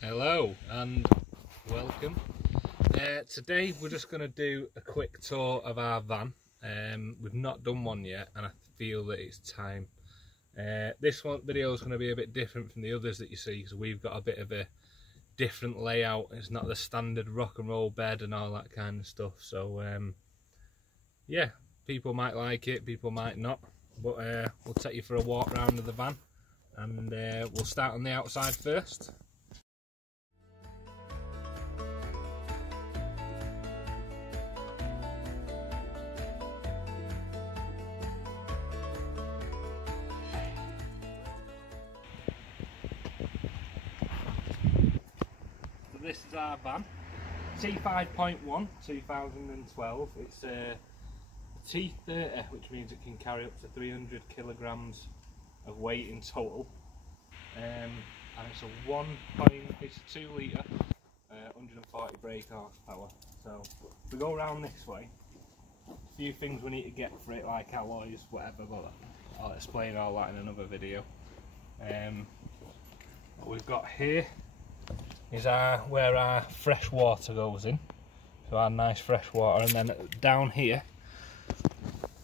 Hello and welcome. Today we're just going to do a quick tour of our van. We've not done one yet and I feel that it's time. This one video is going to be a bit different from the others that you see, because we've got a bit of a different layout. It's not the standard rock and roll bed and all that kind of stuff. So yeah, people might like it, people might not, but we'll take you for a walk around of the van, and we'll start on the outside first. This is our van, T5.1 2012. It's a T30, which means it can carry up to 300 kilograms of weight in total, and it's a 2 litre, 140 brake horsepower. So if we go around this way, a few things we need to get for it, like alloys, whatever, but I'll explain all that in another video. What we've got here is where our fresh water goes in, so our nice fresh water, and then down here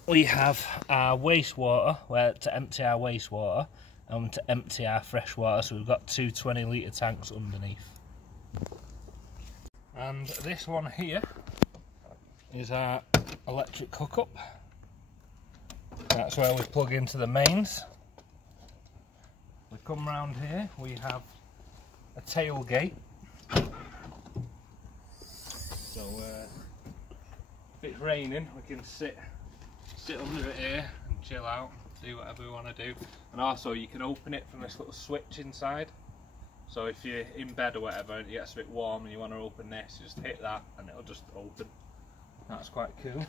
we have our wastewater, where to empty our wastewater and to empty our fresh water. So we've got two 20 litre tanks underneath, and this one here is our electric hookup. That's where we plug into the mains. We come round here, we have a tailgate, so if it's raining we can sit under it here and chill out, do whatever we want to do. And also you can open it from this little switch inside, so if you're in bed or whatever and it gets a bit warm and you want to open this, just hit that and it'll just open. That's quite cool.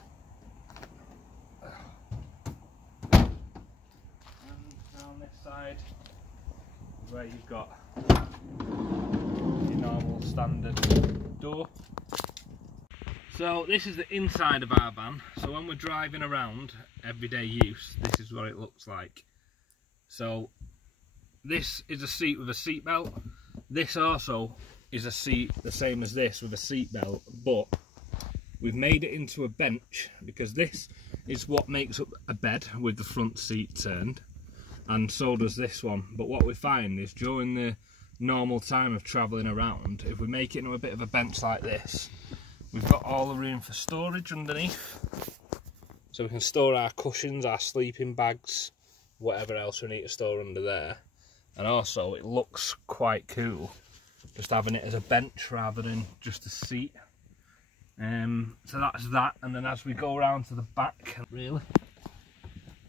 And down this side is where you've got your normal standard door. So this is the inside of our van. So when we're driving around everyday use, this is what it looks like. So this is a seat with a seat belt. This also is a seat the same as this with a seat belt, but we've made it into a bench because this is what makes up a bed with the front seat turned, and so does this one. But what we find is during the normal time of travelling around, if we make it into a bit of a bench like this, we've got all the room for storage underneath, so we can store our cushions, our sleeping bags, whatever else we need to store under there. And also it looks quite cool just having it as a bench rather than just a seat. So that's that. And then as we go around to the back, really,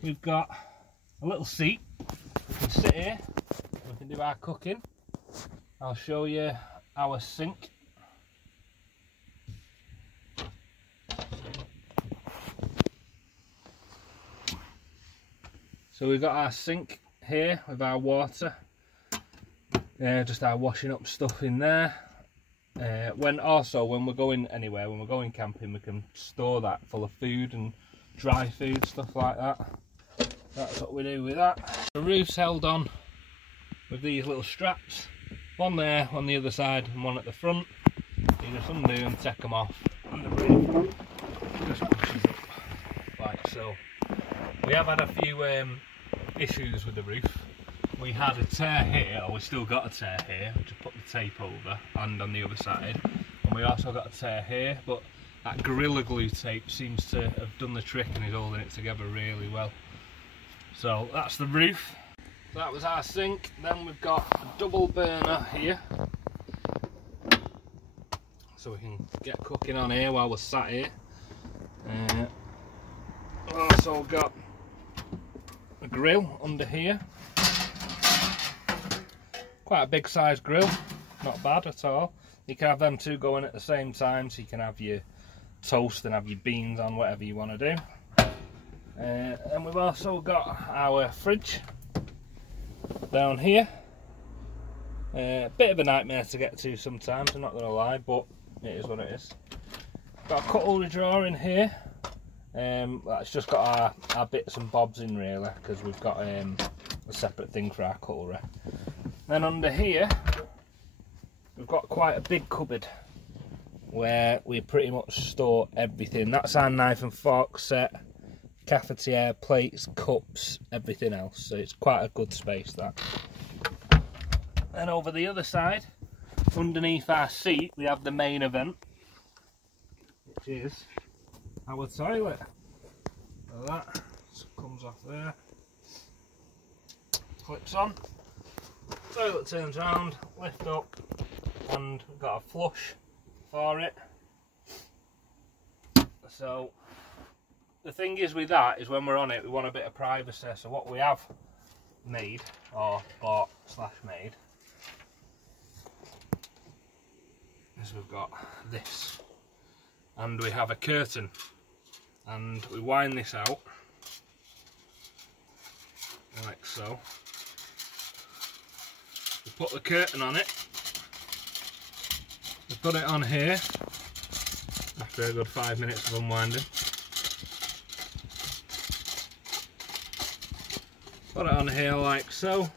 we've got a little seat. We can sit here, we can do our cooking. I'll show you our sink. So we've got our sink here with our water, just our washing up stuff in there. When we're going anywhere, when we're going camping, we can store that full of food and dry food, stuff like that. That's what we do with that. The roof's held on with these little straps, one there on the other side and one at the front. You just undo and take them off, and the roof just pushes up like so. We have had a few issues with the roof. We had a tear here, or we still got a tear here, which I put the tape over, and on the other side. And we also got a tear here, but that Gorilla Glue tape seems to have done the trick and is holding it together really well. So that's the roof. That was our sink. Then we've got a double burner here, so we can get cooking on here while we're sat here. Also got a grill under here, quite a big size grill, not bad at all. You can have them two going at the same time, so you can have your toast and have your beans on, whatever you want to do. And we've also got our fridge down here. Bit of a nightmare to get to sometimes, I'm not going to lie, but it is what it is. Got a cutlery drawer in here, That's just got our bits and bobs in really, because we've got a separate thing for our cutlery. Then under here we've got quite a big cupboard where we pretty much store everything. That's our knife and fork set, cafetiere, plates, cups, everything else. So it's quite a good space, that. Then over the other side, underneath our seat, we have the main event, which is our toilet. So that comes off there, clips on, toilet turns around, lift up, and we've got a flush for it. So the thing is with that is when we're on it, we want a bit of privacy. So what we have made, or bought / made, is we've got this, and we have a curtain, and we wind this out like so. We put the curtain on it, we put it on here after a good 5 minutes of unwinding. Put it on here like so,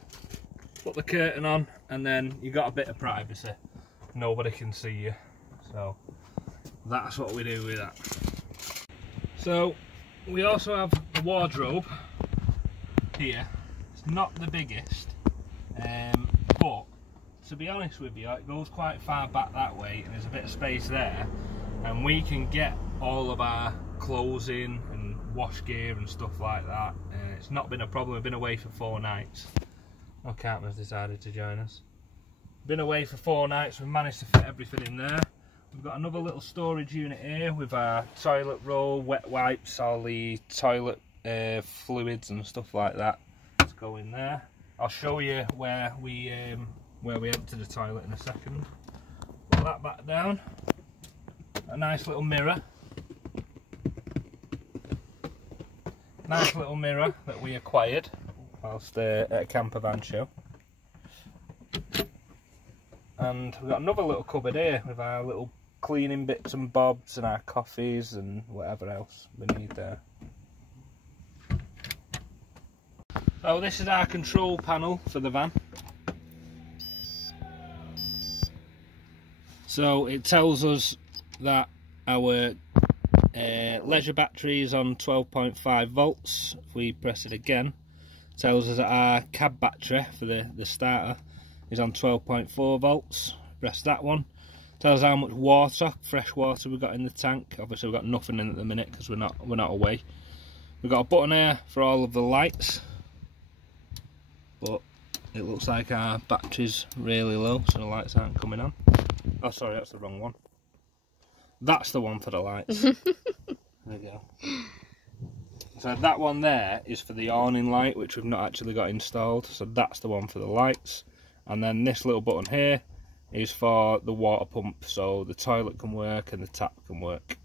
put the curtain on, and then you got a bit of privacy. Nobody can see you. So that's what we do with that. So we also have a wardrobe here. It's not the biggest, but to be honest with you, it goes quite far back that way, and there's a bit of space there, and we can get all of our clothes in and wash gear and stuff like that. It's not been a problem. We've been away for 4 nights. Oh, Cartman's decided to join us. Been away for 4 nights. We've managed to fit everything in there. We've got another little storage unit here with our toilet roll, wet wipes, all the toilet fluids and stuff like that. Let's go in there. I'll show you where we empty the toilet in a second. Put that back down. A nice little mirror. Nice little mirror that we acquired whilst at a campervan show. And we've got another little cupboard here with our little cleaning bits and bobs and our coffees and whatever else we need there. So this is our control panel for the van. So it tells us that our leisure battery is on 12.5 volts. If we press it again, it tells us that our cab battery for the starter is on 12.4 volts. Press that one. Tells us how much water, fresh water, we've got in the tank. Obviously we've got nothing in at the minute because we're not away. We've got a button here for all of the lights, but it looks like our battery's really low, so the lights aren't coming on. Oh, sorry, that's the wrong one. That's the one for the lights. There we go. So that one there is for the awning light, which we've not actually got installed. So that's the one for the lights. And then this little button here is for the water pump, so the toilet can work and the tap can work.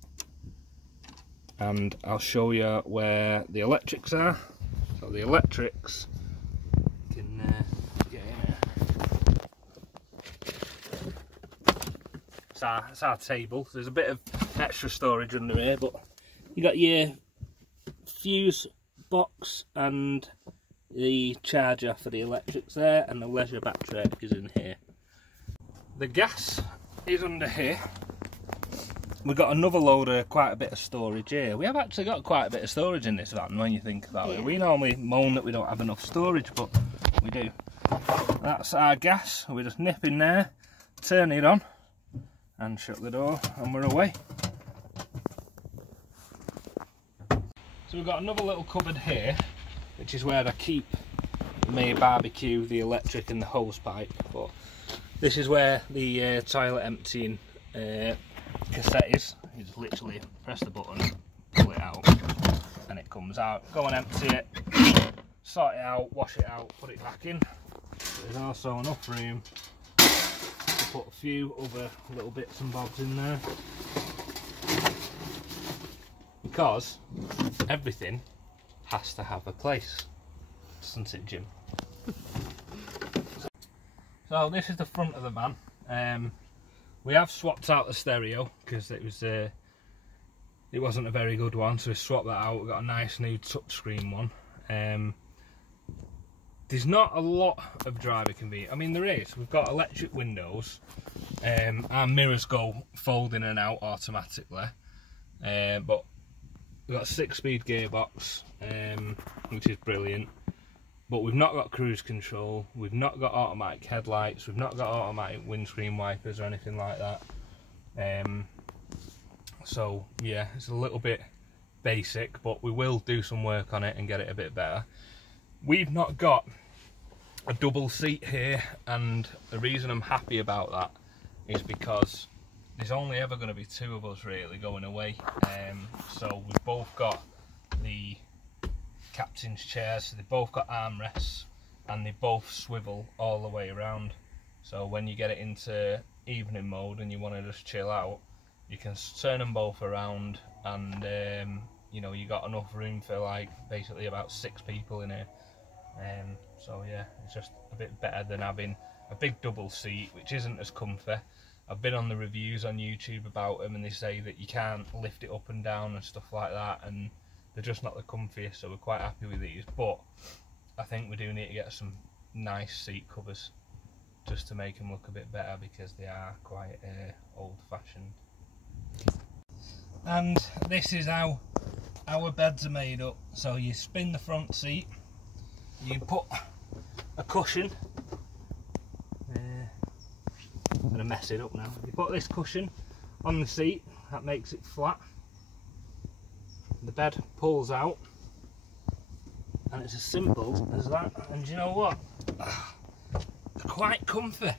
And I'll show you where the electrics are. So the electrics, you can get in here. It's our table. There's a bit of extra storage under here, but you got your fuse box and the charger for the electrics there, and the leisure battery is in here. The gas is under here. We've got another load of quite a bit of storage here. We have actually got quite a bit of storage in this van when you think about it. We normally moan that we don't have enough storage, but we do. That's our gas. We just nip in there, turn it on, and shut the door, and we're away. So we've got another little cupboard here, which is where I keep my barbecue, the electric and the hose pipe. But this is where the toilet emptying cassette is. You just literally press the button, pull it out, and it comes out. Go and empty it, sort it out, wash it out, put it back in. There's also enough room to put a few other little bits and bobs in there, because everything has to have a place, doesn't it, Jim? So this is the front of the van. We have swapped out the stereo because it it wasn't a very good one, so we swapped that out. We got a nice new touchscreen one. There's not a lot of driver convenience. I mean, there is. We've got electric windows. Our mirrors go fold in and out automatically. But we've got a 6-speed gearbox, which is brilliant. But we've not got cruise control. We've not got automatic headlights. We've not got automatic windscreen wipers or anything like that. So yeah, it's a little bit basic, but we will do some work on it and get it a bit better. We've not got a double seat here, and the reason I'm happy about that is because there's only ever going to be 2 of us really going away. So we've both got the captain's chairs, so they've both got armrests and they both swivel all the way around. So when you get it into evening mode and you want to just chill out, you can turn them both around, and you know, you got enough room for like basically about 6 people in here. So yeah, it's just a bit better than having a big double seat, which isn't as comfy. I've been on the reviews on YouTube about them, and they say that you can't lift it up and down and stuff like that, and they're just not the comfiest, so we're quite happy with these. But I think we do need to get some nice seat covers just to make them look a bit better, because they are quite old-fashioned. And this is how our beds are made up. So you spin the front seat, you put a cushion, I'm going to mess it up now. You put this cushion on the seat, that makes it flat. The bed pulls out, and it's as simple as that. And you know what? They're quite comfy.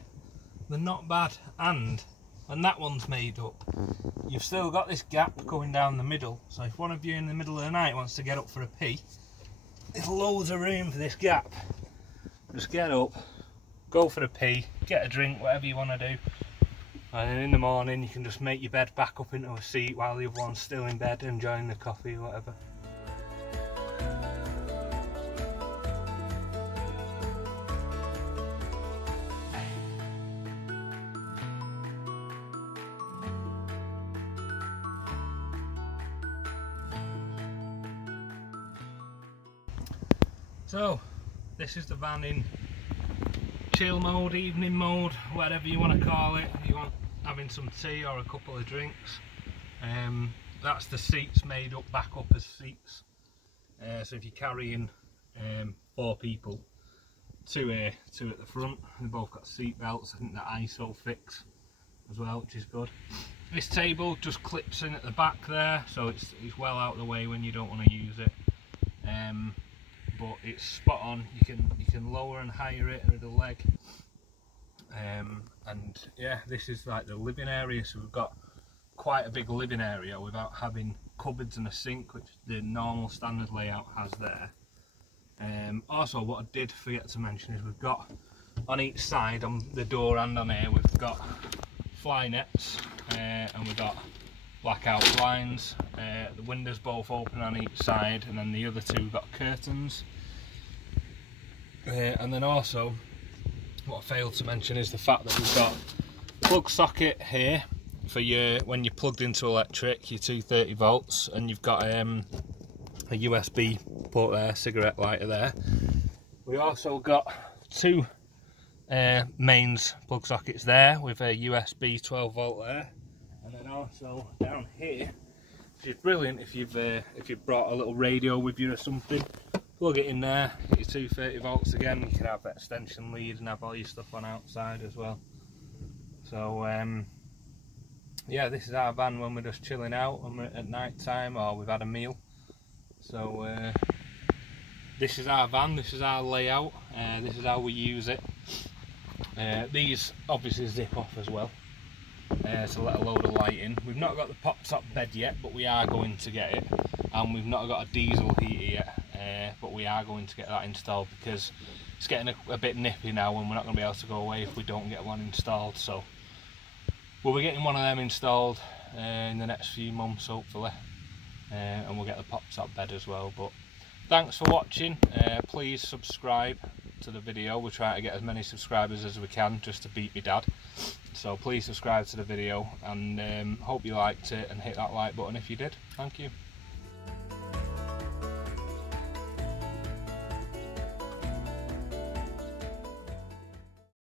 They're not bad. And when that one's made up, you've still got this gap going down the middle. So if one of you in the middle of the night wants to get up for a pee, there's loads of room for this gap. Just get up, go for a pee, get a drink, whatever you want to do, and then in the morning you can just make your bed back up into a seat while the other one's still in bed enjoying the coffee or whatever. So this is the van in chill mode, evening mode, whatever you want to call it. If you want having some tea or a couple of drinks, that's the seats made up, back up as seats. So if you're carrying 4 people, 2 here, 2 at the front. They've both got seat belts. I think they're ISO fix as well, which is good. This table just clips in at the back there, so it's well out of the way when you don't want to use it. But it's spot on. You can lower and higher it with a leg. And yeah, this is like the living area, so we've got quite a big living area without having cupboards and a sink, which the normal standard layout has there. Also, what I did forget to mention is we've got on each side, on the door and on here, we've got fly nets, and we've got blackout blinds. The windows both open on each side, and then the other 2 got curtains. And then also, what I failed to mention is the fact that we've got plug socket here for your, when you're plugged into electric, your 230 volts, and you've got a USB port there, cigarette lighter there. We also got 2 mains plug sockets there with a USB 12 volt there, and then also down here, which is brilliant if you've brought a little radio with you or something. Plug it in there, get your 230 volts again. You can have that extension lead and have all your stuff on outside as well. So yeah, this is our van when we're just chilling out and we're at night time or we've had a meal. So this is our van, this is our layout, this is how we use it. These obviously zip off as well, to let a load of light in. We've not got the pop top bed yet, but we are going to get it. And we've not got a diesel heater yet, but we are going to get that installed, because it's getting a bit nippy now and we're not going to be able to go away if we don't get one installed. So we'll be getting one of them installed in the next few months hopefully, and we'll get the pop top bed as well. But thanks for watching. Please subscribe to the video. We're trying to get as many subscribers as we can just to beat my dad. So please subscribe to the video, and hope you liked it, and hit that like button if you did. Thank you.